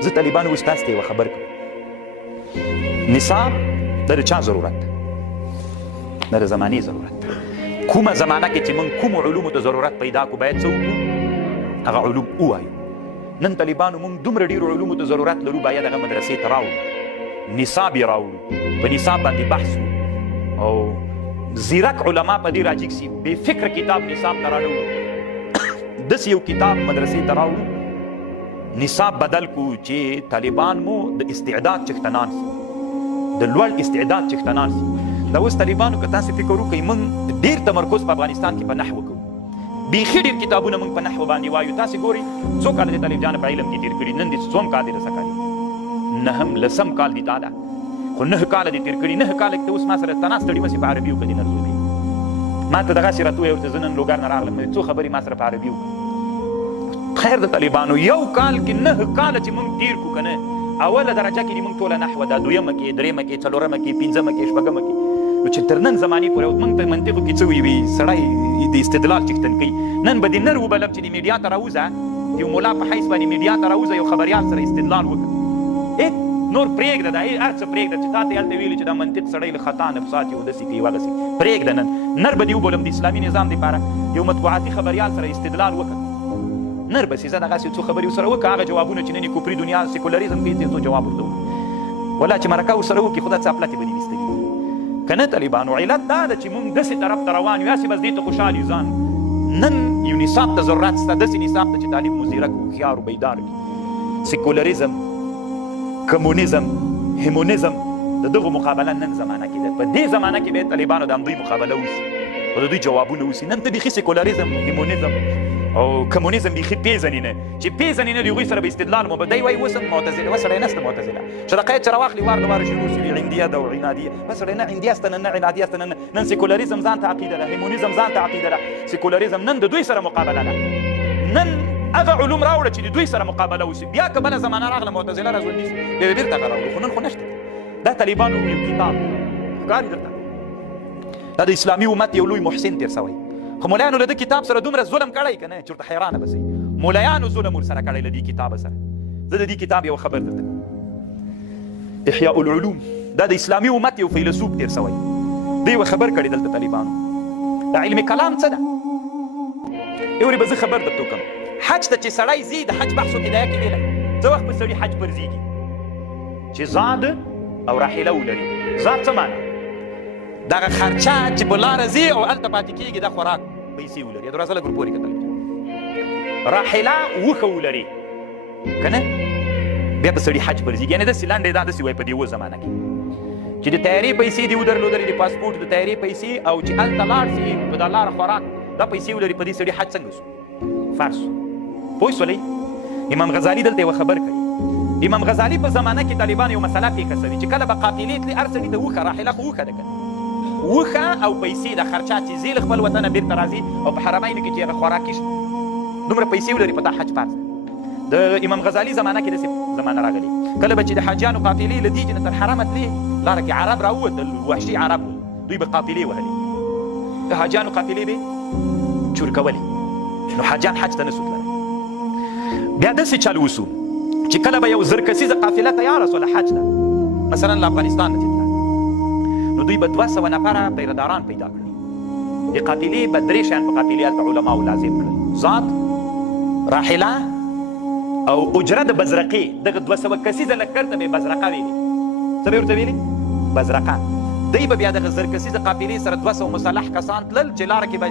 زه طالبانو اوس تاسو ته یوه خبر کوم. نصاب دا د چا ضرورت ده؟ دا د زمانې ضرورت ده. کومه زمانه کې چې موږ کومو علومو ته ضرورت پیدا کړو باید څه وکړو؟ هغه علوم ووایو. نن طالبانو موږ دومره ډېرو علومو ته ضرورت لرو، باید هغه مدرسې ته راوړو، نصاب یې راوړو، په نصاب باندې بحث وکړو او زیرک علما په دې راجګ سي بې فکر کتاب نصاب ته رانهوړو. داسې یو کتاب مدرسې ته راوړو، نصاب بدل کړو چې طالبان مو د استعداد څښتنان سي، د لوړ استعداد څښتنان سي. دا اوس طالبانو که تاسو فکر وکړئ موږ ډېر تمرکز په افغانستان کې په نحو کوو، بیخي ډېر کتابونه موږ په نحو باندې وایو. تاسې ګورئ څو کاله د طالب جان په علم کې تېر کړي، نن دې څوم کال دی رسه کړي؟ نهم لسم کال دی تعالی، خو 9 کاله دې تېر کړي. 9 کاله کې ته اوس ما سره ته ناست ستړي مسې په عربي وکړه دې نرزولی ما ته دغسې راته ووایه ورته زه نن لوګر نه راغلم څو خبرې ما سره په عربي وکړه. خیر د طالبانو یو کال کې 9 کاله چې موږ تېر کړو که نه، اوله درجه کې دې موږ ټوله نحوه ده، دویمه کې، درېیمه کې، څلورمه کې، پنځمه کې، شپږمه کې. نو چې تر نن زمانې پورې موږ ته منطقو کې څه وي سړی د استدلال څښتن کوي. نن به دې نر وبلم چې د میډیا ته راوځه، د یو ملا په حیث باندې میډیا ته راوځه، یو خبریال سره استدلال وکړه. نور پرېږده دا هر څه پرېږده چې تا ته هلته ویلي چې دا منطق سړی له خطا نه ساتي او داسې کوي وغسې پرېږده. نر به دې وبولم د اسلامي نظام دپاره یو مطبوعاتي خبریال سره استدلال وکړه. نر بسې زه دغسې څو خبرې ورسره وکړه، هغه جوابونه چې نن یې کفري دنیا سیکولریزم کوي ته جواب ورته وکړه. ولا چې مرکه ورسره وکړي خو دا څپلتې به دې ویستلي که نه. طالبانو علت دا ده چې مونږ داسې طرف ته روان یو، هسې بس دې ته خوشحال یو ځان. نن یو نصاب ته ضرورت شته، داسې نصاب ته چې طالب مو زیرک هوښیار و بیدار وي. سیکولریزم، کمونیزم، هیمونیزم د دغو مقابله نن زمانه کې ده. په دې زمانه کې باید طالبانو د همدوی مقابله وسي او د دوی جوابونه وسي. نن ته بیخي سیکولریزم، هیمونیزم او کمونیزم بیخي پېژنې نه، چې پېژنې نه د هغوی سره به استدلال مو به دی وایي اوس هم معتزله وسړی نسته. معتزله چې د قید چې راواخلي وار د واره شروع شوي عندیه ده او عنادیه. وسړی نه عندیه سته نه عنادیه سته نن سیکولریزم ځان ته عقیده ده، هیمونیزم ځان ته عقیده ده. سیکولریزم نن د دوی سره مقابله ده. نن هغه علوم راوړه چې د دوی سره مقابله وشي. بیا که بله زمانه راغله معتزله را ژوندي شي بیا به بېرته هغه راوړو، خو نن خو نشته. دا طالبانو یو کتاب ښکاري درته، دا د اسلامي امت یو لوی محسن تېر سوی. خو مولایانو له ده کتاب سره دومره ظلم کړی که نه چې ورته حیرانه به شئ. مولایانو ظلم ورسره کړی له دې کتاب سره. زه د دې کتاب یو خبر درته احیاء العلوم، دا د اسلامي امت یو فیلسوف تېر سوی. ده یوه خبر کړی دلته طالبانو. دا علم کلام څه ده؟ یورې به زه خبر درته وکړم. حج ته چې سړی ځي د حج بحثو کې دا کې ویله څه وخت په سړي حج پرځېږي چې زاد او راحله ولري. زاد څه معنی؟ دغه خرچه چې په لاره ځي او هلته پاتې کېږي دا خوراک پیسې ولري. دروازه لږ ورپورې کتل. راحله وښه ولري که نه بیا به سړي حج پرځېږي. یعنې داسې لنډې دا داسې وایي په دې اوس زمانه کې چې د تیارې پیسې دې ودرلودلې، د پاسپورټ د تیارې پیسې، او چې هلته لاړ شي په دا لاره خوراک دا پیسې ولري، په دې سړي حج څنګه شو؟ فرض شو. پوه شولئ؟ امام غزالي دلته یوه خبر کوي. امام غزالي په زمانه کې طالبان یو مسله پېښه سوي چې کله به قافلې تلي هر سړي ته وښه، راحله خو وښه ده که وښه او پیسې د خرچه چې ځي له خپل وطنه بېرته راځي او په حرمینو کې چې هغه خوراکي شي دومره پیسې ولري په دا حج فرض. د امام غزالي زمانه کې داسې زمانه راغلې کله به چې د حاجیانو قافلې له دې نه تر حرمه تلې لاره کې عرب راووتل، وحشي عرب ول، دوی به قافلې وهلې، د حاجیانو قافلې به چور کولې، نو حاجیان حج ته نه سو تللی. بیا داسې چل وسو چې کله به یو زر کسیزه قافله تیاره سوله حج ته، مثلا له افغانستان نه چې تله، نو دوی به 200 نفره پیرداران پیدا کړل. د قافلې به 3 شیان په قافلې هلته علماو لازم کړل: ذات، راحله او اجره د بزرقې. دغه 200 کسیزه لښکر ته به یې بزرقه ویلې. څه به یې ورته ویلې؟ بزرقه. دوی به بیا دغه 1000 کسیزه قافلې سره 200 مسلح کسان تلل چې لاره کې به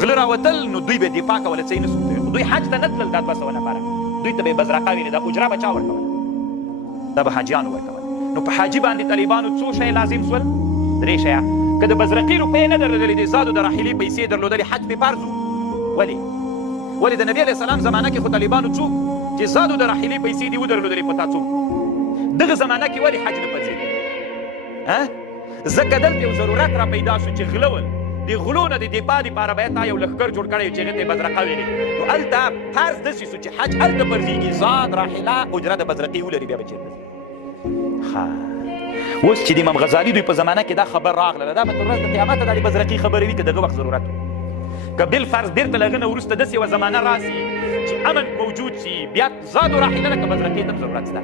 غله راوتل، نو دوی به دفاع کوله، څه یې نه سو کولی. خو دوی حج ته نه تلل دا 200 نفره، دوی ته به یې بزرقه ویلې. دا اجره به چا ورکوله؟ دا به حاجیانو ورکوله. نو په حاجي باندې طالبانو څو شی لازم سول؟ 3 شیان. که د بزرقي روپۍ نه درلودلې، د زاد او د راحلې پیسې درلودلې، حج پې فرض و. ولې؟ ولې د نبي علیه السلام زمانه کې خو طالبانو څوک چې زاد او د راحلې پیسې دې ودرلودلې په تا څوک؟ دغه زمانه کې ولې حج نه پرځېدی؟ ځکه دلته یو ضرورت را پیدا شو چې غله ول. د غلو نه د دفاع دپاره باید تا یو لښکر جوړ کړی چې هغې ته یې بزرقه ویلې. نو هلته فرض داسې شو چې حج هلته پرځېږي، زاد، راحله، اجره د بزرقې ولري، بیا به چېرته ځي. اوس چې د امام غزالي دوی په زمانه کې دا خبر راغله، دا به تر ورځ د قیامته دا د بزرقي خبرې وي که دغه وخت ضرورت و. که بالفرض بیرته له هغه نه وروسته داسې یوه زمانه راسي چې امن موجود شي بیا زاد و راحله ده که بزرګۍ ته هم ضرورت شته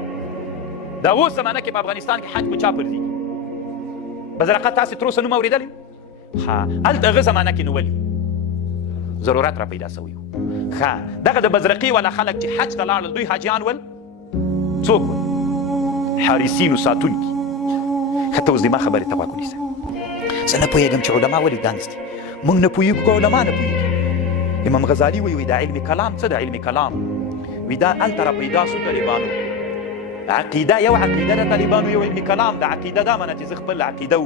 دا اوس زمانه کې په افغانستان کې حج په چا پرځېږي بزرقه تاسې تر اوسه نوم اورېدلی هلته هغه زمانه کې نو ولې ضرورت را پیدا سوی و دغه د بزرقي والا خلک چې حج ته لاړل دوی حاجیان ول څوک ول حارسینو ساتونکي ښه ته اوس د ما خبرې ته غوږ ونیسه زه نه پوهېږم چې علما ولې دانست دي موږ نه پوهېږو که علما نه پوهېږي امام غزالي وایي دا علم کلام څه د علم کلام وي دا هلته را پیدا سو طالبانو عقیده یو عقیده د طالبانو یو علم کلام د عقیده دا منه چې زه خپل عقیده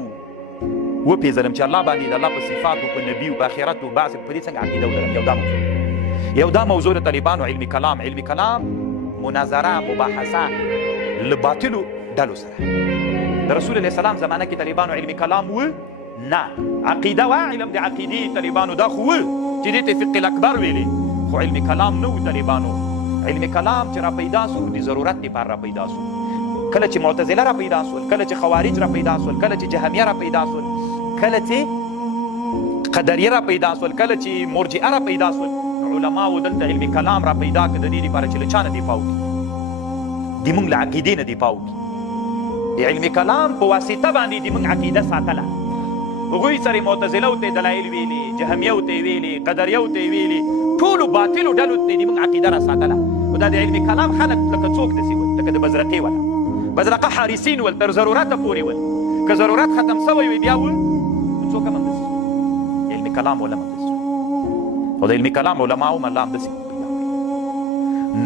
وپېژنم چې الله باندې د الله په صفاتو په نبي او په آخرت او بعضې په دې څنګه عقیده ولرم یو دا موضوع د طالبانو علم کلام مناظره مباحثه له باطلو ډلو سره د رسول الله سلام زمانه کې طالبانو علم کلام و نه عقیده و علم د عقیدې طالبانو دا خو و چې دې ته فقه الاکبر ویلې خو علم کلام نه و طالبانو علم کلام چې را پیدا سو د ضرورت لپاره را پیدا سو کله چې معتزله را پیدا سول کله چې خوارج را پیدا سول کله چې جهمیه را پیدا سول کله چې قدریه را پیدا سول کله چې مرجئه را پیدا سول علماو دلته علم کلام را پیدا کړ د دې لپاره چې له چا نه دفاع وکړي د موږ له عقیدې نه دفاع وکړي د علم کلام په واسطه باندې د موږ عقیده ساتله هغوی سره معتزله ته دلایل ویلي جهمیه ته ویلي قدریه ته ویلي ټولو باطلو ډلو ته د موږ عقیده را ساتله خو دا د علم کلام خلک لکه څوک داسې ول لکه د بزرقې ولا بزرقه حارسین ول تر ضرورته پورې ول که ضرورت ختم سوی وي بیا ول څوک هم همداسې علم کلام ولا او د علم کلام علماو هم الله همداسې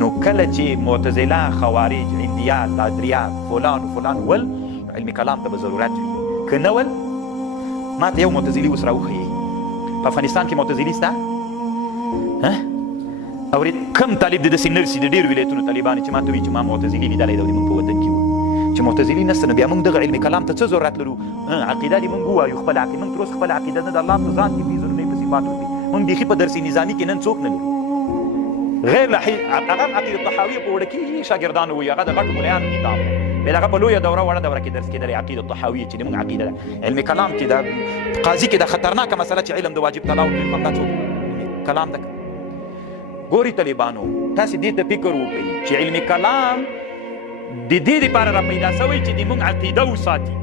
نو کله چې معتزله خوارج عندیات قادریات فلان ول علم کلام ته به ضرورت وي که نه ول ما ته یو معتزلي اوس راوښیي په افغانستان کې معتزلي شته اورېد کم طالب د داسې نرسي د ډېرو ولایتونو طالبان چې ما ته وایي چې ما معتزلي لیدلی ده زموږ په وطن کې و چې معتزلي نشته نو بیا موږ دغه علم کلام ته څه ضرورت لرو عقیده دې موږ ووایو خپله عقیده موږ تر اوسه خپله عقیده نه د الله په ذات کې پېژنو نه په صفاتو کې موږ بیخي په درسي نظامي کې نن څوک نه لرو غیر هغه عقیده طحاویه په وړکي شاګردانو وایي هغه د غټو ملیانو کتاب دی بیا د هغه په لویه دوره وړه دوره کې درس کېدلی عقیده طحاویه چې موږ عقیده ده علم کلام کې د قاضي کې د خطرناکه مسله چې علم د واجب تلاوت وي همدا څوک کلام ده ګوري طالبانو تاسې دې ته فکر وکړئ چې علم کلام د دې لپاره را پیدا سوی چې د موږ عقیده وساتي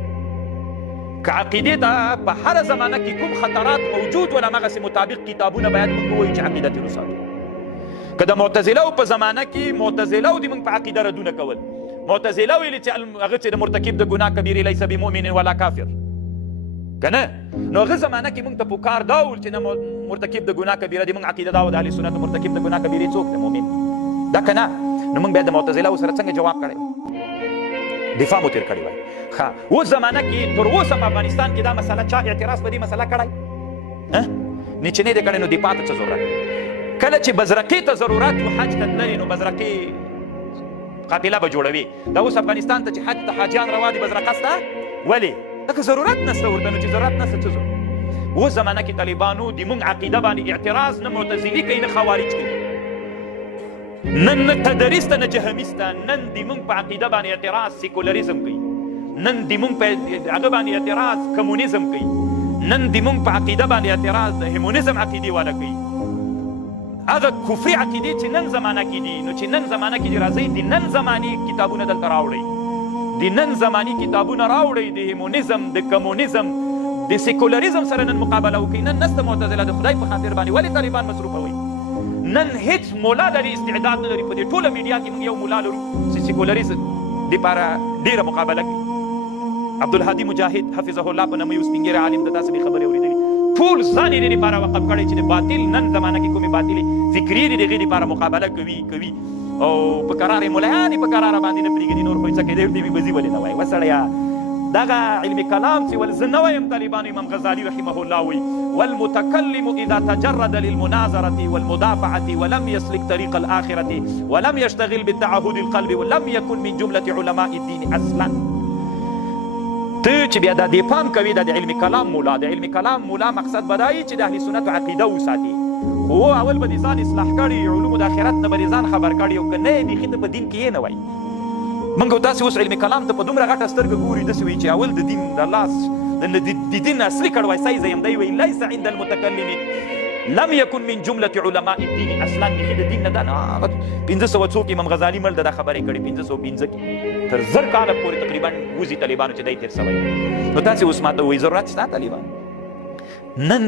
که عقیدې ته په هره زمانه کې کوم خطرات موجود ول همغسې مطابق کتابونه باید موږ ووایو چې عقیده ترې وساتو که د معتزلهو په زمانه کې معتزلهو د موږ په عقیده ردونه کول معتزله ویلي چې هغه چې د مرتکب د ګناه کبیرې لیس بمؤمن ولا کافر که نه نو هغه زمانه کې موږ ته پکار دا وول چې نه مرتکب د ګناه کبیره د موږ عقیده دا و د اهل سنت مرتکب د ګناه کبیرې څوک دی مؤمن دا که نه نو موږ بیا د معتزله سره څنګه جواب کړی دفاع مو تېر کړی وای ښه اوس زمانه کې تر اوسه په افغانستان کې دا مسله چا اعتراض په دې مسله کړی نه چې نه دی کړی نو دفاع ته څه ضرورت کله چې بزرقې ته ضرورت و حج ته تللې نو بزرقې قافله به جوړوي دا اوس افغانستان ته چې حج ته حاجیان روا دي بزرقه شته ولې ځکه ضرورت نشته ورته نو چې ضرورت نشته څه ضرورت اوس زمانه کې طالبانو د موږ عقیده باندې اعتراض نه معتزلي کوي نه خوارج کوي نن نه قدریسته نه جهمیسته نن د موږ په عقیده باندې اعتراض سیکولریزم کوي نن د موږ په هغه باندې اعتراض کمونیزم کوي نن د موږ په عقیده باندې اعتراض د هیمونیزم عقیدې والا کوي هغه کفري عقیدې چې نن زمانه کې دي نو چې نن زمانه کې دي راځئ د نن زمانې کتابونه دلته راوړئ د نن زمانې کتابونه راوړئ د هیمونیزم د کمونیزم د سیکولریزم سره نن مقابله وکړئ نن نسته معتزله د خدای په خاطر باندې ولې طالبان مصروفوئ نن هیڅ مولا لري استعداد نه لري په دې ټوله میډیا کې موږ یو مولا لرو چې سیکولریزم دپاره ډېره مقابله کوي عبدالهادي مجاهد حفظه الله په نامه یو سپین ږیری عالم د تاسې خبرې اورېدلي ټول ځان یې دې لپاره وقف کړی چې د باطل نن زمانه کې کومې باطلې فکري دي د هغې لپاره مقابله کوي او په قرار یې ملایان یې په قراره باندې نه پرېږدي نور خو یې څه کېدی ورته بزي ولې نه وایي وسړیه دغه علم کلام چې ول زه نه وایم طالبان امام غزالي رحمه الله وایي والمتكلم اذا تجرد للمناظره والمدافعه ولم يسلك طريق الاخره ولم يشتغل بالتعهد القلبي ولم يكن من جمله علماء الدين اصلا ته چې بیا دا دفاع کوي دا د علم کلام مولا د علم کلام مولا مقصد بدایي چې د اهل سنت عقیده وساتي خو اول به د ځان اصلاح کړي علومو د آخرت نه به ځان خبر کړي او که نه یې بیخي ته په دین کې یې نه وایي موږ داسې اوس علم کلام ته په دومره غټه سترګه ګوري داسې وایي چې اول د دین د الله د دین اصلي کړوی سایز یم دی وایي لیس عند المتکلم لم يكن من جملة علماء الدين اصلا بخي د دین نه دا نه 1500 امام غزالی مل دا خبرې کړي 1515 کې تر 1000 کال پورې تقریبا وزي طالبانو چې دای تیر سوی نو تاسو اوس ماته وایي ضرورت شته طالبان نن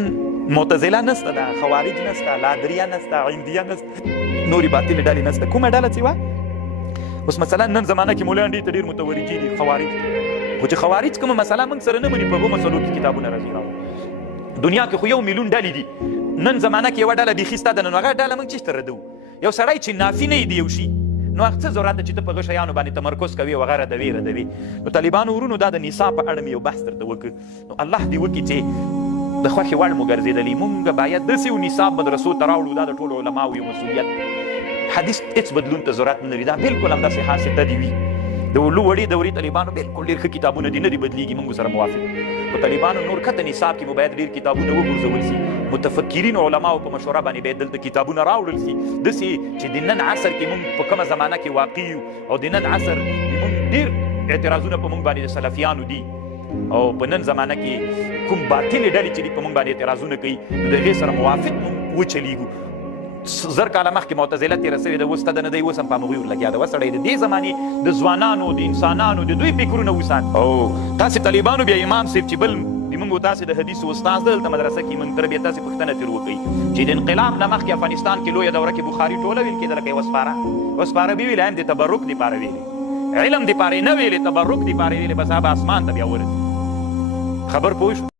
معتزله نسته دا خوارج نسته لادریا نسته عندیا نسته نوري باطل ډالې نسته کومه ډاله چې وا اوس مثلا نن زمانه کې مولان دي ډېر متورجي دي خوارج خو چې خوارج کومه مسله موږ سره نه مني په هغو مسلو کې کتابونه راځي راو دنیا کې خو 1 میلیون ډالې دي نن زمانه کې یوه ډله بیخي ستا ده نو هغه ډله موږ چېرته ردو یو سړی چې نافي نه دی یو شي نو هغه څه ضرورت ده چې ته په هغه شیانو باندې تمرکز کوي او هغه ردوي نو طالبانو ورونو دا د نصاب په اړه مې یو بحث درته وکړ نو الله دې وکړي چې د خوښې وړ مو ګرځېدلي مونږ باید داسې یو نصاب مدرسو ته راوړو دا د ټولو علماو یو مسؤلیت حدیث هېڅ بدلون ته ضرورت نه لري دا بالکل همداسې حاسته دي وي د لو وړې دورې طالبانو بالکل ډېر ښه کتابونه دي نه دي بدلېږي موږ سره موافق خو طالبانو نور کته نصاب کې مو باید ډېر کتابونه وغورځول سي متفکرین علماو په مشوره باندې باید دلته کتابونه راوړل سي داسې چې د نن عصر کې موږ په کومه زمانه کې واقع یو او د نن عصر موږ ډېر اعتراضونه په موږ باندې د سلفیانو دي او په نن زمانه کې کوم باطلې ډلې چې دي په موږ باندې اعتراضونه کوي نو د هغې سره موافق موږ وچلیږو 1000 کاله مخکې معتزله تېره سوې ده اوس ته د نه دی اوس هم په همغوی ورلګیا ده وسړی د دې زمانې د ځوانانو د انسانانو د دوی فکرونه وسات او تاسې طالبانو بیا امام صاحب چې بل د موږ تاسې د حدیثو استاز ده دلته مدرسه کې موږ تر بیا تاسې پوښتنه ترې وکړئ چې د انقلاب نه مخکې افغانستان کې لویه دوره کې بخاري ټوله ویل کېده لکه یوه سپاره به ویلې هم د تبرک دپاره ویلې علم دپاره یې نه ویلې تبرک دپاره یې ویلې بس هغه اسمان ته بیا ورسي خبر پوه شو